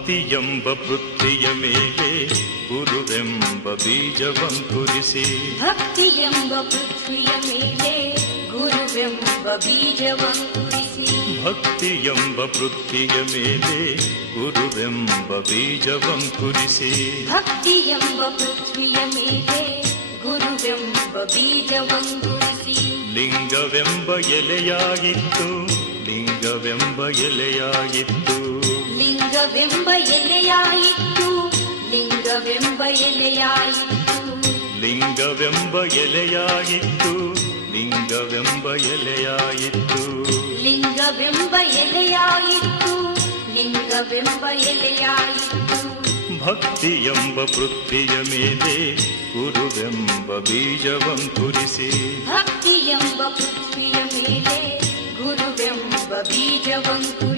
ಭಕ್ತಿಯೆಂಬ ವೃತ್ತಿಯ ಮೇಲೆ ಗುರುವೆಂಬ ಬೀಜವಂಕುರಿಸಿ ಭಕ್ತಿ ಎಂಬ ಪೃಥ್ವಿಯ ಮೇಲೆ ಗುರುವೆಂಬ ಬೀಜವಂಕುರಿಸಿ ಭಕ್ತಿಯೆಂಬ ವೃತ್ತಿಯ ಮೇಲೆ ಗುರುವೆಂಬ ಬೀಜವಂಕುರಿಸಿ ಭಕ್ತಿ ಎಂಬ ಪೃಥ್ವಿಯ ಮೇಲೆ ಗುರುವೆಂಬ ಬೀಜವಂಕುರಿಸಿ ಲಿಂಗವೆಂಬ ಎಲೆಯಾಗಿತ್ತು ಲಿಂಗವೆಂಬ ಎಲೆಯಾಗಿತ್ತು. ಲಿಂಗವೆಂಬ ಎಲೆಯಾಯಿತು. ಲಿಂಗವೆಂಬ ಎಲೆಯಾಯಿತು. ಲಿಂಗವೆಂಬ ಎಲೆಯಾಗಿತ್ತು ಲಿಂಗವೆಂಬ ಎಲೆಯಾಯಿತು. ಲಿಂಗವೆಂಬ ಎಲೆಯಾಯಿತು. ಲಿಂಗವೆಂಬ ಎಲೆಯಾಯಿತು. ಭಕ್ತಿ ಎಂಬ ಪೃಥ್ವಿಯ ಮೇಲೆ ಗುರುವೆಂಬ ಬೀಜವಂಕುರಿಸಿ ಭಕ್ತಿ ಎಂಬ ಪೃಥ್ವಿಯ ಮೇಲೆ ಗುರುವೆಂಬ ಬೀಜವಂಕುರಿಸಿ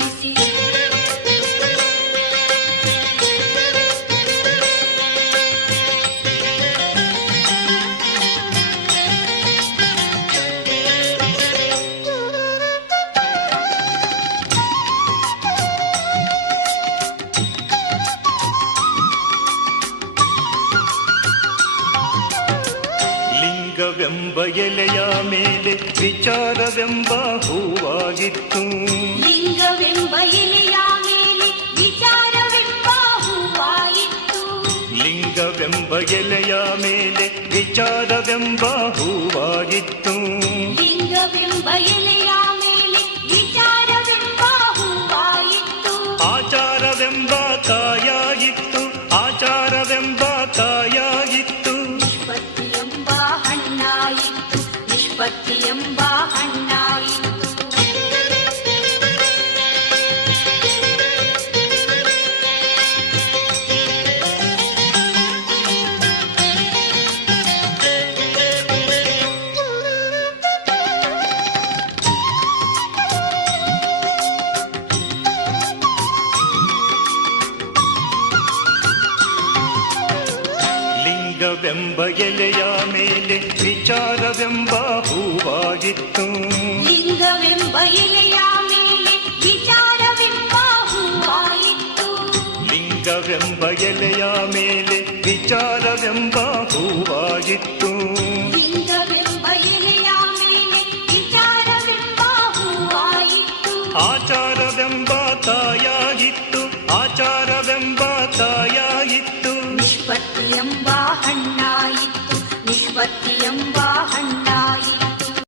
ಲಿಂಗವೆಂಬ ಎಲೆಯ ಮೇಲೆ ವಿಚಾರವೆಂಬ ಹೂವಾಗಿತ್ತು. ಲಿಂಗವೆಂಬ ಎಲೆಯ ಮೇಲೆ ವಿಚಾರವೆಂಬ ಹೂವಾಗಿತ್ತು. ಲಿಂಗವೆಂಬ ಎಲೆಯ ಮೇಲೆ ವಿಚಾರವೆಂಬ ಹೂವಾಗಿತ್ತು. ಲಿಂಗವೆಂಬ ಎಲೆಯ ಗಿಡವೆಂಬ ಎಲೆಯ ಮೇಲೆ ವಿಚಾರವೆಂಬ ಹೂವಾಗಿತ್ತು. ಲಿಂಗವೆಂಬ ಎಲೆಯ ಮೇಲೆ ವಿಚಾರವೆಂಬ ಹೂವಾಗಿತ್ತು. ಲಿಂಗವೆಂಬ ಎಲೆಯ ಮೇಲೆ ವಿಚಾರವೆಂಬ ಹೂವಾಗಿತ್ತು. ಆಚಾರವೆಂಬ ತಾಯಾಗಿತ್ತು ಆಚಾರವೆಂಬ ತಾಯಾಗಿತ್ತು. ನಿಷ್ಪತ್ತಿಯೆಂಬ